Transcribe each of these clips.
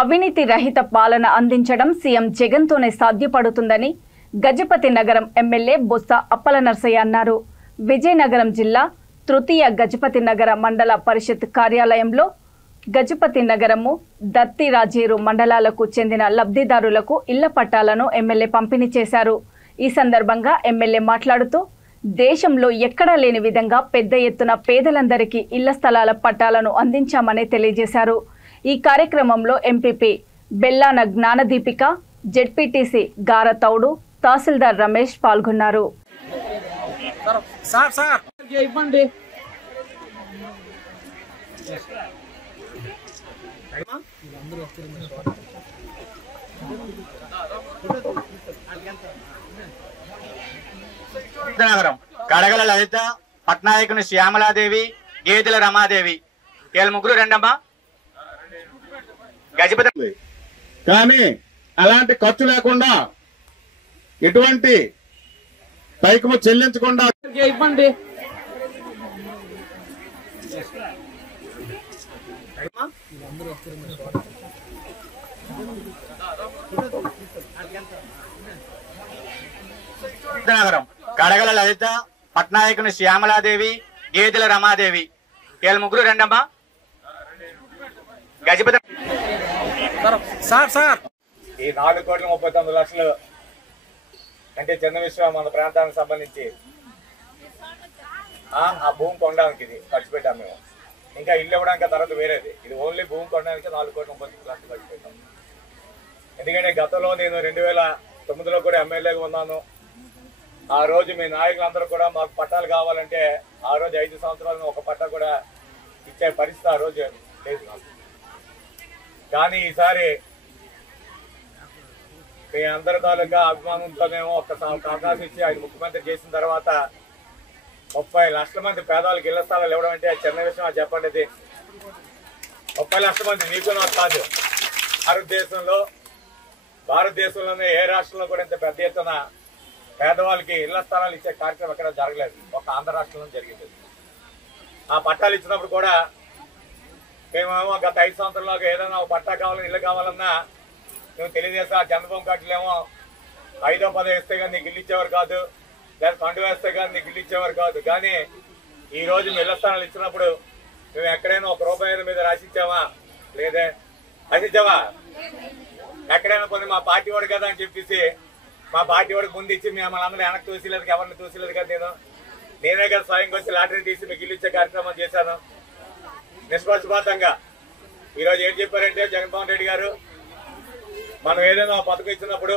అవినీతి రహిత పాలన అందించడం సీఎం జగన్తోనే సాధ్యపడుతుందని గజపతి నగరం ఎమ్మెల్యే బొత్స అప్పలనరసయ్య అన్నారు. విజయనగరం జిల్లా తృతీయ గజపతి నగర మండల పరిషత్ కార్యాలయంలో గజపతి నగరము, దత్తి రాజేరు మండలాలకు చెందిన లబ్ధిదారులకు ఇళ్ల పట్టాలను ఎమ్మెల్యే పంపిణీ చేశారు. ఈ సందర్భంగా ఎమ్మెల్యే మాట్లాడుతూ దేశంలో ఎక్కడా లేని విధంగా పెద్ద ఎత్తున పేదలందరికీ ఇళ్ల స్థలాల పట్టాలను అందించామని తెలియజేశారు. ఈ కార్యక్రమంలో ఎంపీపీ బెల్లాన జ్ఞానదీపిక, జెడ్పీటీసీ గారతౌడు, తహసీల్దార్ రమేష్ పాల్గొన్నారు. నగరం కడగల లలిత, పట్నాయకుని శ్యామలాదేవి, గేదెల రమాదేవి వీళ్ళ ముగ్గురు రెండమ్మా. గజపతి కానీ అలాంటి ఖర్చు లేకుండా ఎటువంటి పైకము చెల్లించకుండా ఇవ్వండి. నగరం కడగల లలిత, పట్నాయకుని శ్యామలాదేవి, గేదెల రమాదేవి వీళ్ళ ముగ్గురు రెండమ్మా. గజపతి ఈ 4,39,00,000 అంటే చిన్న విషయం. మన ప్రాంతానికి సంబంధించి ఆ భూమి కొనడానికి ఇది ఖర్చు పెట్టాం మేము. ఇంకా ఇల్లు ఇవ్వడానికి తర్వాత వేరేది. ఇది ఓన్లీ భూమి కొనడానికి 4,39,00,000 ఖర్చు పెట్టాం. ఎందుకంటే గతంలో నేను 2009లో కూడా ఎమ్మెల్యేగా ఉన్నాను. ఆ రోజు మీ నాయకులందరూ కూడా మాకు పట్టాలు కావాలంటే ఆ రోజు 5 సంవత్సరాలను ఒక పట్టా కూడా ఇచ్చే పరిస్థితి ఆ రోజు లేదు నాకు. కానీ ఈసారి మీ అందరి తాలూకా అభిమానంతోనేమో ఒక్క అవకాశం ఇచ్చి ఆయన ముఖ్యమంత్రి చేసిన తర్వాత 30 లక్షల మంది పేదవాళ్ళకి ఇళ్ల స్థలాలు ఇవ్వడం అంటే చిన్న విషయం. అది చెప్పండి. ఇది 30 లక్షల మంది మీకు నాకు కాదు, భారతదేశంలోనే ఏ రాష్ట్రంలో కూడా ఇంత పెద్ద ఎత్తున పేదవాళ్ళకి ఇళ్ల స్థలాలు ఇచ్చే కార్యక్రమం ఎక్కడ జరగలేదు. ఒక ఆంధ్ర రాష్ట్రంలో జరిగింది. ఆ పట్టాలు ఇచ్చినప్పుడు కూడా మేమేమో గత 5 సంవత్సరాల్లో ఏదైనా ఒక పట్టా కావాలని ఇల్లు కావాలన్నా మేము తెలియజేస్తా. చంద్రబాబు కార్డులేమో 5వ 10 వేస్తే కానీ నీకు ఇల్లు ఇచ్చేవారు కాదు, లేదా ఫండ్ వేస్తే కానీ నీకు ఇల్లు ఇచ్చేవారు కాదు. కానీ ఈ రోజు మేము ఇళ్ల స్థానాలు ఇచ్చినప్పుడు మేము ఎక్కడైనా ₹1 మీద రాసిచ్చామా? లేదే. రాసిచ్చావా? ఎక్కడైనా కొన్ని మా పార్టీ వాడు కదా అని చెప్పేసి మా పార్టీ వాడికి ముందు ఇచ్చి మిమ్మల్ని అందరూ వెనక్కి తోసిలేదు, ఎవరిని తోసిలేదు కదా. నేనే కదా స్వయంగా వచ్చి లాటరీ తీసి మీకు ఇల్లు ఇచ్చే కార్యక్రమం చేశాను నిష్పక్షపాతంగా. ఈరోజు ఏం చెప్పారంటే జగన్మోహన్ రెడ్డి గారు, మనం ఏదైనా పథకం ఇచ్చినప్పుడు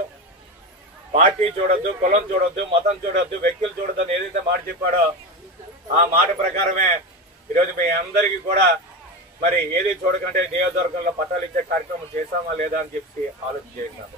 పార్టీ చూడొద్దు, కులం చూడొద్దు, మతం చూడొద్దు, వ్యక్తులు చూడొద్దు అని ఏదైతే మాట చెప్పాడో ఆ మాట ప్రకారమే ఈరోజు మీ అందరికీ కూడా మరి ఏది చూడకంటే నియోజకవర్గంలో పట్టాలు ఇచ్చే కార్యక్రమం చేశామా లేదా అని చెప్పి ఆలోచన చేసినారు.